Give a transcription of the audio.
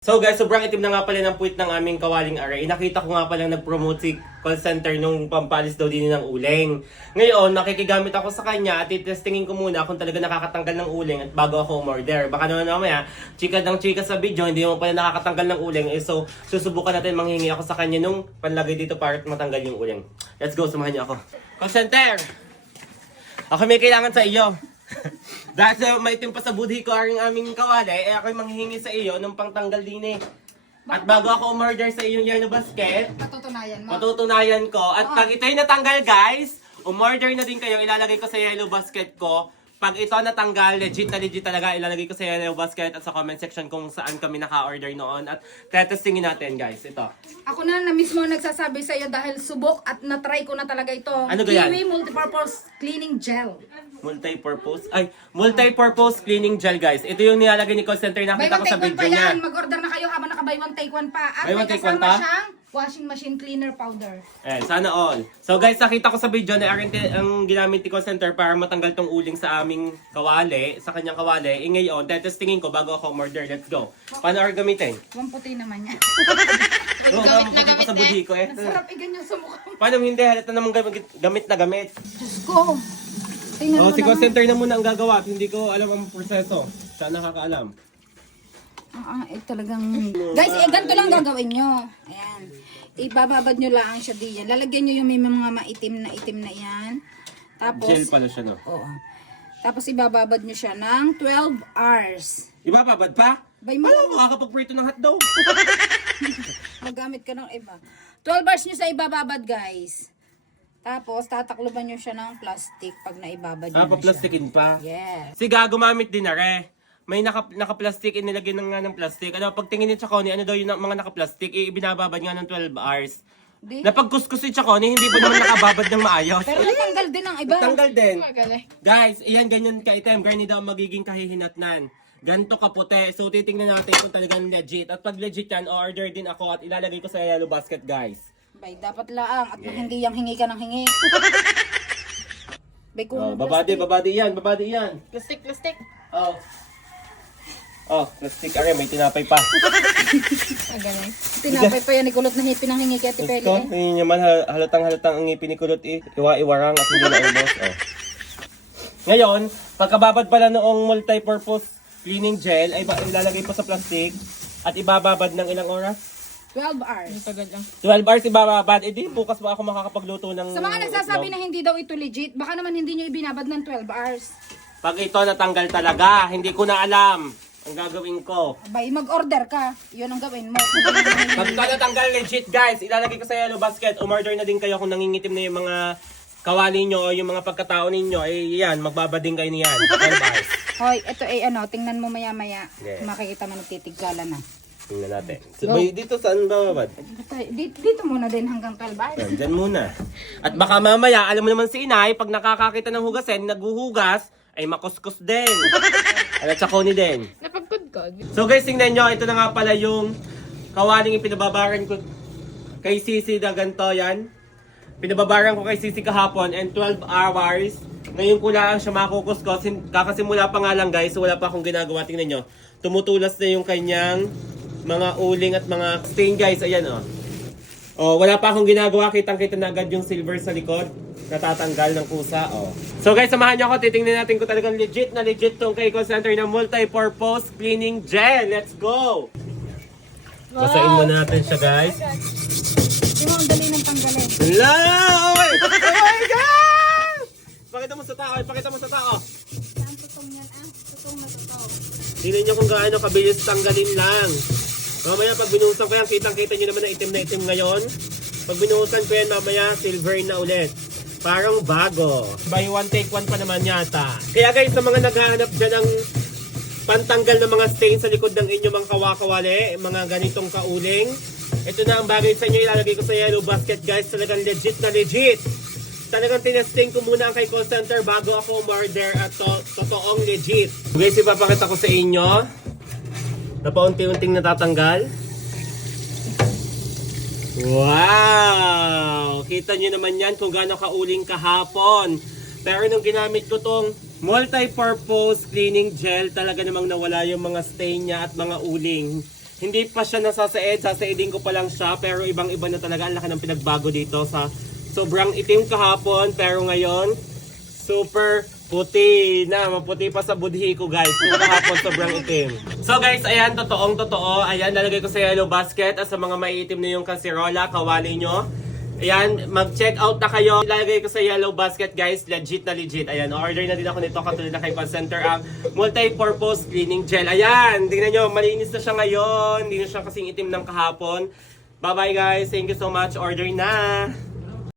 So guys, sobrang itim na nga pala ng puwit ng aming kawaling aray. Nakita ko nga palang nag-promote si call center nung pampalis daw din ng uling. Ngayon, nakikigamit ako sa kanya at itestingin ko muna kung talaga nakakatanggal ng uling at bago ako umorder. Baka naman mamaya, chika ng chika sa video, hindi mo pala nakakatanggal ng uling. So, susubukan natin manghingi ako sa kanya nung panlagay dito para matanggal yung uling. Let's go, samahan niyo ako. Call center! Ako may kailangan sa iyo. Dahil sa maitim pa sa budhi ko ang aming kawali, ako'y manghihingi sa iyo ng pangtanggal din eh. At bago ako umorder sa iyong yellow basket, matutunayan ko. At pag ito'y natanggal guys, umorder na din kayo, ilalagay ko sa yellow basket ko. Pag ito natanggal, legit talaga, ilalagay ko sa yellow basket at sa comment section kung saan kami naka-order noon. At tetestingin natin guys, ito. Ako na mismo nagsasabi sa iyo dahil subok at na-try ko na talaga ito. Ano ganyan? Kiwi Multipurpose Cleaning Gel. Multi-purpose cleaning gel guys. Ito yung nilalagay ni call center, Buy nakita one ko sa take one video pa niya. yan. Mag-order na kayo habang naka-buy one take one pa. At Buy may one, take one kasama pa? siyang washing machine cleaner powder. Sana all. So guys, nakita ko sa video na ang ginamit ni call center para matanggal tong uling sa aming kawali, sa kanyang kawali. Ngayon, tetestingin ko bago ako order. Let's go. Paano or gamitin? Huwag puti naman yan. Oo, maputi pa sa budhi ko eh. Sarap iganyan sa mukha mo. Paano hindi? Halata namang gamit na gamit. Diyos ko. Tingnan mo Si call naman. center na muna ang gagawa at hindi ko alam ang proseso. Siya nakakaalam. Talagang... Guys, ganito lang gagawin nyo. Ayan. Ibababad nyo lang siya diyan. Lalagyan nyo yung may mga itim na yan. Tapos... Gel pala siya, no? Oo. Tapos ibababad nyo siya ng 12 hours. Ibababad pa? Bay mo. Alam mo, makakapag-prito ng hotdog. Magamit ka ng iba. 12 hours nyo sa ibababad, guys. Tapos, tatakloban nyo siya ng plastic pag naibabad nyo na siya. Paplastikin pa. Yes. Si gumamit din na re. May naka-plastic, inilagay na nga ng plastic. Ano, pag tingin ni Chaconi, ano daw yung mga naka-plastic, ibinababad nga ng 12 hours. Di. Napagkuskus si Chaconi, hindi ba naman nakababad ng maayos? Pero natanggal din ang iba. Tanggal din. Guys, iyan ganyan ka-item. Ganyan daw ang magiging kahihinatnan. Ganto kaputi. So, titingnan natin kung talagang legit. At pag legit yan, order din ako at ilalagay ko sa yellow basket, guys. Bay, dapat laang. At hindi yung hingi ka ng hingi. Bay, kung Babadi yan. Plastic. Plastic. Are, may tinapay pa. Tinapay pa yan ni Kulot na pinanghingi kay Ate Peli. Ito, hindi naman halatang ang ngipin ni Kulot iwa-iwarang at hindi na ubos. Ngayon, pagkababad pala noong multi-purpose cleaning gel, ay ilalagay po sa plastic at ibababad ng ilang oras? 12 hours. 12 hours ibababad. Di bukas ba ako makakapagluto ng... Sa mga nagsasabi na hindi daw ito legit, baka naman hindi nyo ibinabad ng 12 hours. Pag ito natanggal talaga, hindi ko na alam ang gagawin ko. Bay, mag-order ka. Yun ang gawin mo. Pag ito natanggal legit guys, ilalagay ko sa yellow basket. Umorder na din kayo kung nangingitim na yung mga kawali nyo o yung mga pagkatao ninyo. Yan, magbabading kayo niyan. 12 hours. Hoy, ito tingnan mo maya-maya. Yes. Makikita mo nagtitigala na. Tingnan natin. So, dito saan bababad? Dito muna din hanggang 12 hours. Diyan muna. At baka mamaya, alam mo naman si inay, pag nakakakita ng hugasin, naghuhugas, ay makuskus din. At Chaconi din. Napagpudkod. So guys, tingnan nyo, ito na nga pala yung kawaling yung pinababaran ko kay Sisi na ganito yan. Pinababaran ko kay Sisi kahapon and 12 hours. Ngayon ko lang siya makukuskus. Kakasimula pa nga lang guys, wala pa akong ginagawa. Tingnan nyo, tumutulas na yung kanyang mga uling at mga stain guys. Ayan wala pa akong ginagawa. Kitang-kita na agad yung silver sa likod. Natatanggal ng kusa. So guys, samahan nyo ako. Titingnan natin kung talagang legit na legit tong kay call center na multi-purpose cleaning gel. Let's go! Basain mo natin siya guys. Yung ang dali ng tanggalin. Hello! Oh my God! Pakita mo sa tao. Pakita mo sa tao. Saan tutong yan Tutong na tutong. Tingnan nyo kung gaano kabilis tanggalin lang. Mamaya pag binuhusan ko yan, kitang-kita nyo naman na itim ngayon. Pag binuhusan ko yan, mamaya silver na ulit. Parang bago. Buy one, take one pa naman yata. Kaya guys, sa mga naghahanap dyan ng pantanggal ng mga stain sa likod ng inyong mga kawakawali, mga ganitong kauling, ito na ang bagay sa inyo. Ilalagay ko sa yellow basket guys. Talagang legit na legit. Talagang tinesting ko muna ang kay call center bago ako umorder at totoong legit. Guys, ipapakita ko sa inyo na paunti-unting natatanggal. Wow! Kita nyo naman yan kung gaano kauling kahapon. Pero nung ginamit ko tong multi-purpose cleaning gel, talaga namang nawala yung mga stain niya at mga uling. Hindi pa siya nasasaid, sasaidin ko pa lang siya, pero ibang-iba na talaga. Ang laki ng pinagbago dito sa sobrang itim kahapon, pero ngayon, super puti na. Maputi pa sa budhi ko, guys. Kung kahapon, sobrang itim. So guys, ayan, totoo. Ayan, lalagay ko sa yellow basket at sa mga maiitim na yung kasirola, kawali nyo. Ayan, mag-check out na kayo. Ilalagay ko sa yellow basket, guys. Legit na legit. Ayan, order na din ako nito katulad na kay Call Center ang multi-purpose cleaning gel. Ayan, tingnan nyo, malinis na siya ngayon. Hindi na siya kasing itim ng kahapon. Bye-bye, guys. Thank you so much. Order na!